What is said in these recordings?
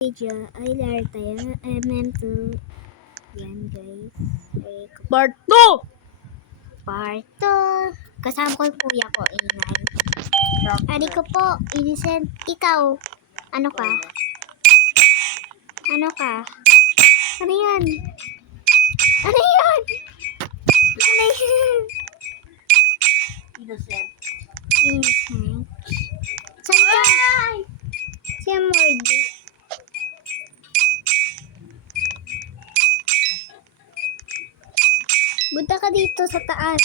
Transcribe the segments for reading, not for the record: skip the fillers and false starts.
Video ay laro tayo ng MM2. Yan guys. Part 2! Part 2. Kasama ko yung kuya ko, Inay. Ari ko po, Innocent. Ikaw, ano ka? Ano ka? Ano yan? Ano yan? Ano yan? Innocent. Innocent. Saan ka? Siya Mordy. Punta ka dito sa taas.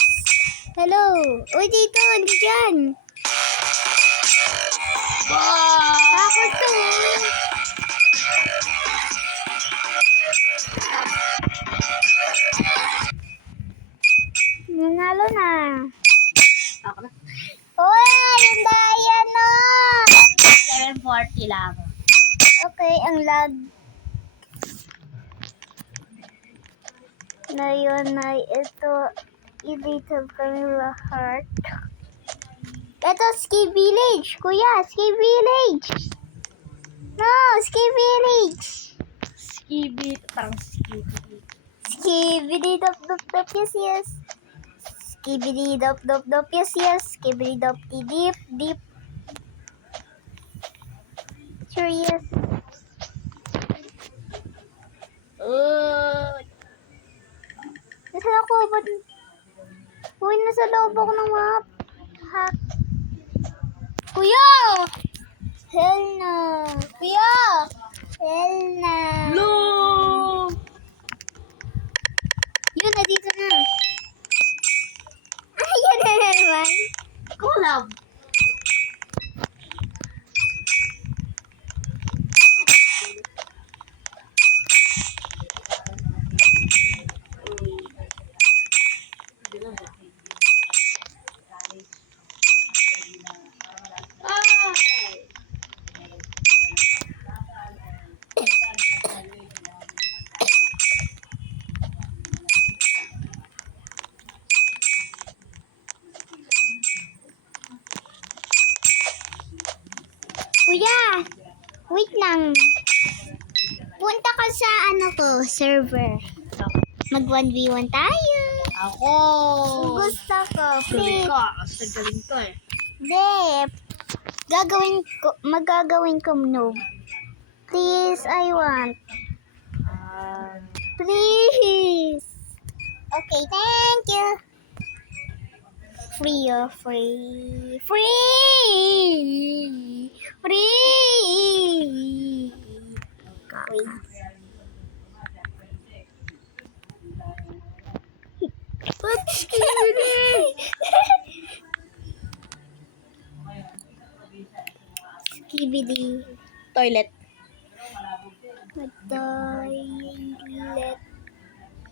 Hello. Uy, dito. Hindi dyan. Takot to. Nanalo na. Ako na. Uy, yung daya no. 740 lang. Okay, ang lag. Na yun ay ito. I-detail kami lahat. Ito, Ski Village. Kuya, Ski Village. No, Ski Village. Skibit. Parang skibit. Skibidi dop dop dop, yes yes. Skibidi dop dop dop, yes yes. Skibidi dop di deep deep. Sure yes. Nasa ako ba? Uy, nasa loob ako ng map. Hack. Kuya! Hell no. Kuya! Hell no. No! Yun, nandito na. Ay, yan na naman. Collab. Kuya, wait lang. Punta ka sa ano ko, server. Mag 1v1 tayo. Ako! Gusto ko. Galing Please. ka. Kasi galing ka eh. Dep. Magagawin ko noob. Please, I want. Please. Okay, thank you. Free, oh, free. Free. Free. Wait. Oops, Skibidi. Toilet. Toilet.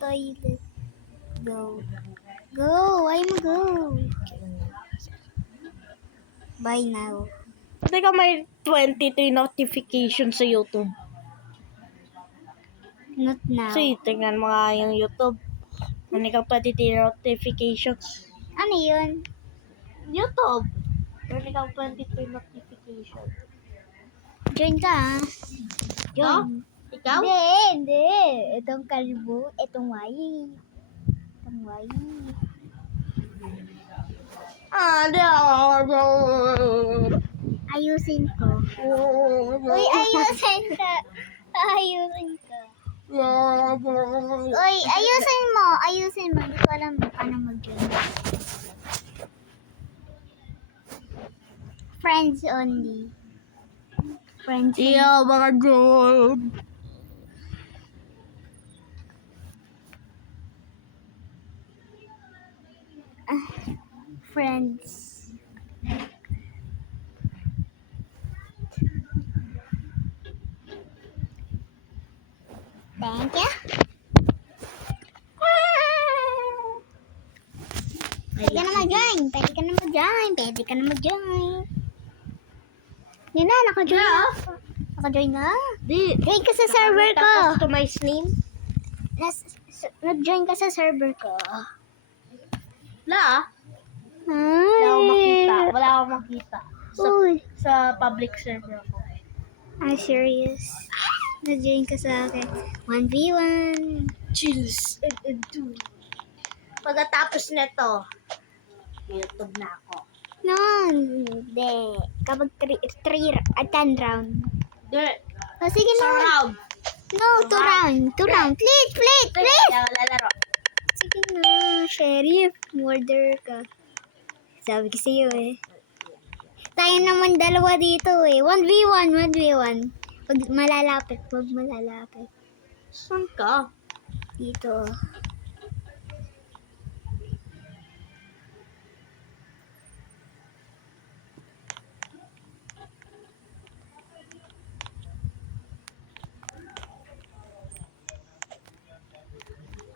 Toilet. Go. Go. I'm go. Bye now. Teka, may 23 notifications sa YouTube. Not now. Sige, tingnan mo nga yung YouTube. Ano ka 23 notifications? Ano yun? YouTube. Meron ka 23 notifications. Join ka ah. Ikaw? Join. Ikaw? Hindi. Itong kalbo. Itong Y. Itong Y. Ayusin ko. Uy, ayusin ka. Ayusin ka. Uy, ayusin mo. Ayusin mo. Hindi ko alam paano mag-join. Friends only. Friends only. Yeah, mga God. Friends. Thank you. Pwede ka na mag-join. Pwede ka na mag-join. Pwede ka na mag-join. Yun na, naka-join na. Naka-join na. Join ka sa server ko. Customize name? Nag-join ka sa server ko. La? Ay. Wala akong makita. Wala akong makita. Uy. Sa public server ko. I'm serious. Na-join ka sa akin. 1v1. Chills. Pagkatapos nito, YouTube na ako. No, hindi. Kapag 10 round. Di. Oh, sige Sa na. round. No, 2 round. 2 round. Please, please, please. Kaya lalaro. Sige na, Sheriff. Murder ka. Sabi ko sa'yo eh. Tayo naman dalawa dito eh. 1v1, 1v1. Pag malalapit, wag malalapit. Saan ka? Dito.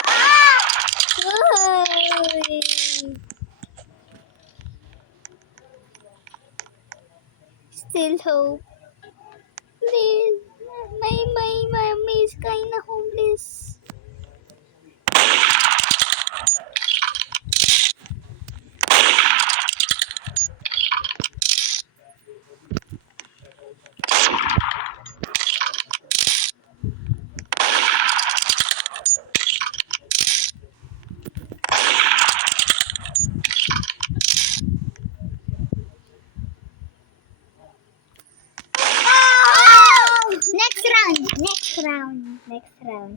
Ay! Still hope. Please. May miss kayo na homeless. Next round. Next round. Next round.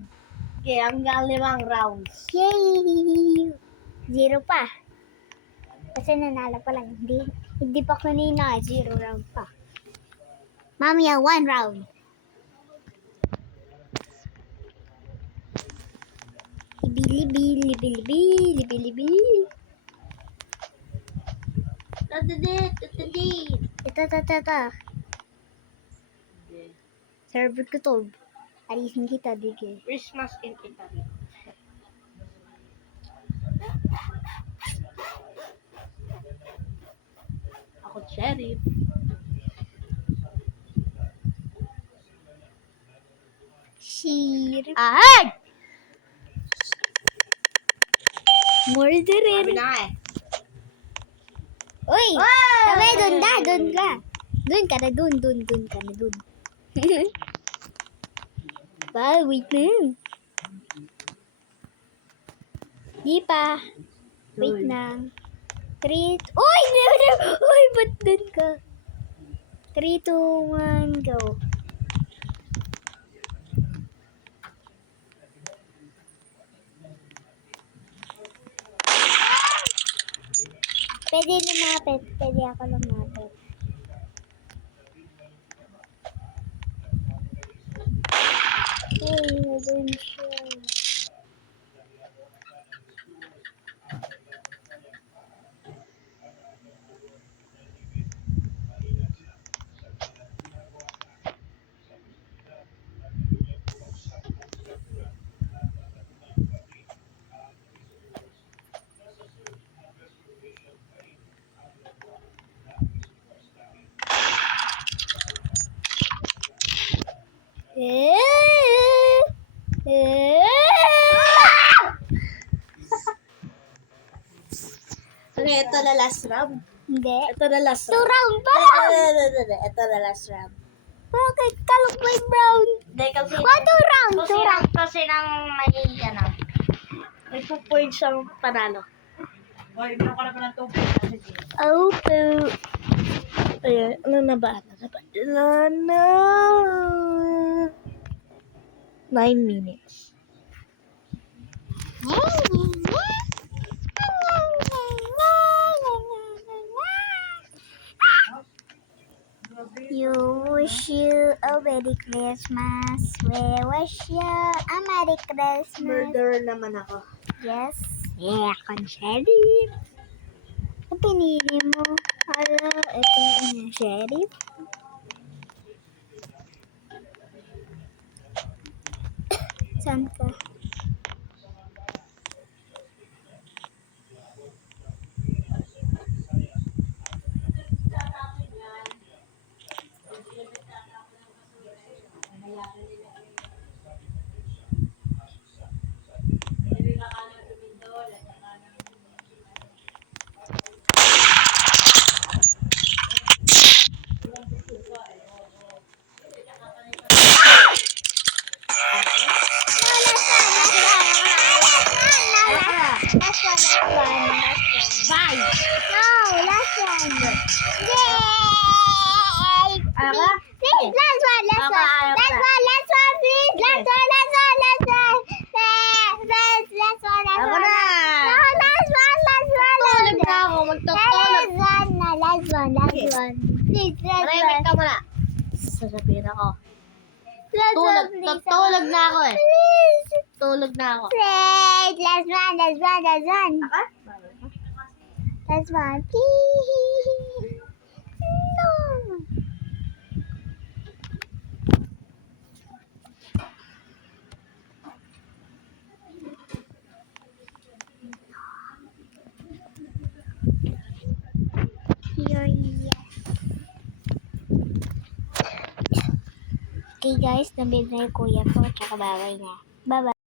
Okay, hanggang 5 rounds. Yay! 0 pa. Kasi nanalo pa lang. Hindi pa kanina. 0 round pa. Mamaya 1 round. Libi. Ito. Server ko to. Alisin kita, dige. Christmas in Italy. Ako, Sheriff. Sheriff. Ahad! Murderer. Sabi na nga eh. Uy! Wow! Sabi, dun ka. Dun ka na. Ba, wait na. Di pa. Wait na. 3, Uy! Uy, ba't dun ka? 3, 2, 1, go. Pwede lumapit. Pwede ako lumapit. Uy, nandun siya. Okay, ito na last round. Hindi. Ito na last 2 round. round pa! Ito na last round. Bakit kalabay brown? Hindi, kasi... 2 round. Kasi, 2 round. kasi nang may, ano, may 2 points ang panalo. Hoy, meron ka na pa ng 2 points. Okay. Ayan, ano na ba? Wala na. 9 minutes. You wish you a Merry Christmas. We wish you a Merry Christmas. Murderer naman ako. Yes. Yeah, kon Sheriff. Ano pinili mo? Hala, ito yung Sheriff. Saan ka? Last one. Bye! No, last one. Yay! Ako? Please, last one. Ako, ayaw Last pa. one, please. Last one. Last one. Ako na! No, last one. Tulog na ako, magtutulog. Last one. Please, last Maremit one. ka muna. Sasabihin ako. Last Tulog, one, please. tutulog na ako eh. Please. Tulog na ako. Please, last one. Ako? Last one, please. No. Here, yes. Okay guys, nabid na yung kuya ko, tsaka babay na. Bye-bye.